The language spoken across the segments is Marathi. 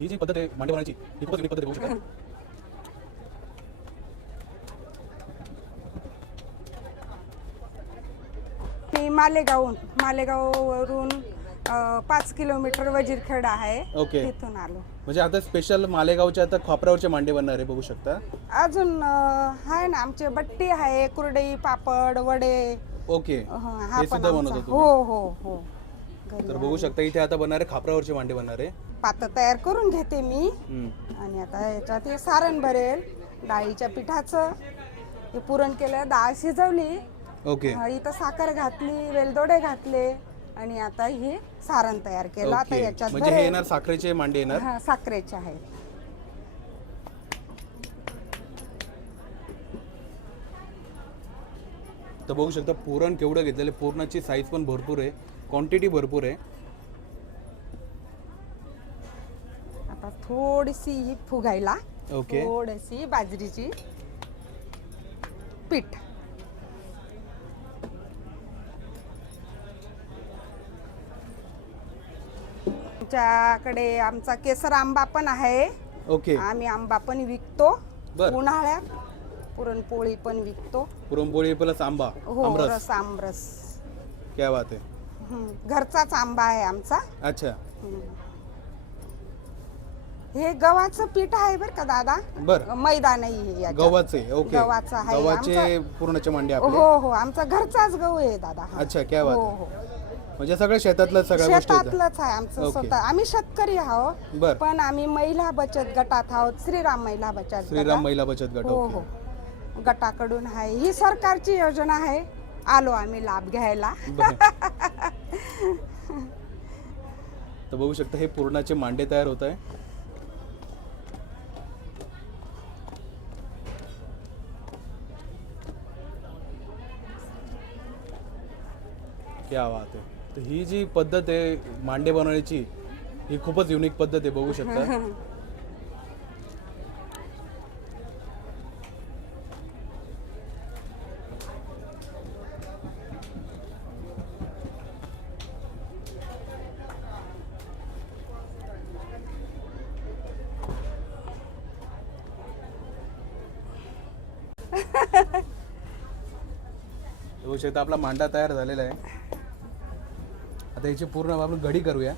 ही जी पद्धत आहे मांडे बनवायची ही खूपच पद्धत बघू शकता. मी मालेगावहून मालेगाववरून अ, पाच किलोमीटर वजीरखेड आहे. ओके. तिथून आलो. म्हणजे आता स्पेशल मालेगावचे आता खोपऱ्यावरचे मांडे बनणार आहे बघू शकता. अजून आहे ना आमचे बट्टी आहे कुरडई पापड वडे. ओके. अ, हा हे पण सुद्धा बनवता आमचा. तुम्ही? हो हो हो. तर बघू शकता इथे आता बनणार आहे खापरावरचे मांडे बनणार आहे. पातं तयार करून घेते मी. हम्म. आणि आता याच्यात हे सारण भरेल डाळीच्या पिठाचं. हे पुरण केलं डाळ शिजवली. ओके. इथं साखर घातली वेलदोडे घातले. आणि आता हे सारण तयार केलं. आता ओके. याच्यात म्हणजे हे भरेल. येणार साखरेचे मांडे येणार? हा साखरेचे आहेत. तर बघू शकता पुरण केवढं घेतलेलं आहे. पुरणाची साईज पण भरपूर आहे. क्वांटिटी भरपूर आहे. आता थोडीशी ही फुगायला. ओके थोडीशी बाजरीची पीठ. आमच्याकडे आमचा केसर आंबा पण आहे. ओके आम्ही आंबा पण विकतो. बर. उन्हाळ्यात पुरणपोळी पण विकतो. पुरणपोळी प्लस आंबा हो आमरस. रस आमरस. क्या बात आहे. घरचाच आंबा आहे आमचा अच्छा हं. गव्हाचं पीठ आहे बरं का दादा बर मैदा नाही. गव्हाचे ओके गव्हाचं आहे. गव्हाचे पूर्णाचे मांडे आपले हो हो आमचा घरचाच गहू आहे दादा हा. अच्छा क्या बात हो आहे. हो म्हणजे सगळ्या शेतातलं सगळ्या गोष्टी आहेत. शेतातलंच आहे आमचं ओके. स्वतः आम्ही शेतकरी आहोत बर पण आम्ही महिला बचत गटात आहोत श्रीराम महिला बचत श्रीराम गटात. महिला बचत गट हो ओके हो गटाकडून आहे ही सरकारची योजना आहे आलो आम्ही लाभ घ्यायला बर. तर बघू शकता हे पूर्णाचे मांडे तयार होत आहे. क्या बात आहे. तर ही जी पद्धत आहे मांडे बनवण्याची ही खूपच युनिक पद्धत आहे बघू शकता. बघू शकता आपला मांडा तयार झालेला आहे. आता याची पूर्ण आपण घडी करूया.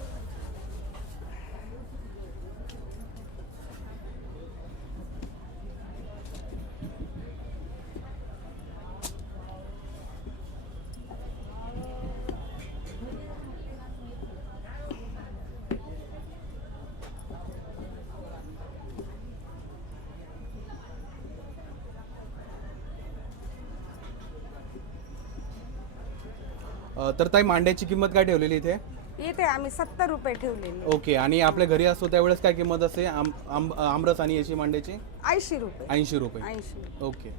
तर ताई मांड्याची किंमत काय ठेवलेली इथे? इथे आम्ही सत्तर रुपये ठेवलेले. ओके आणि आपल्या घरी असतो त्यावेळेस काय किंमत असते आम आम आमरस आणि याची मांड्याची? ऐंशी रुपये. ऐंशी रुपये. ऐंशी. ओके.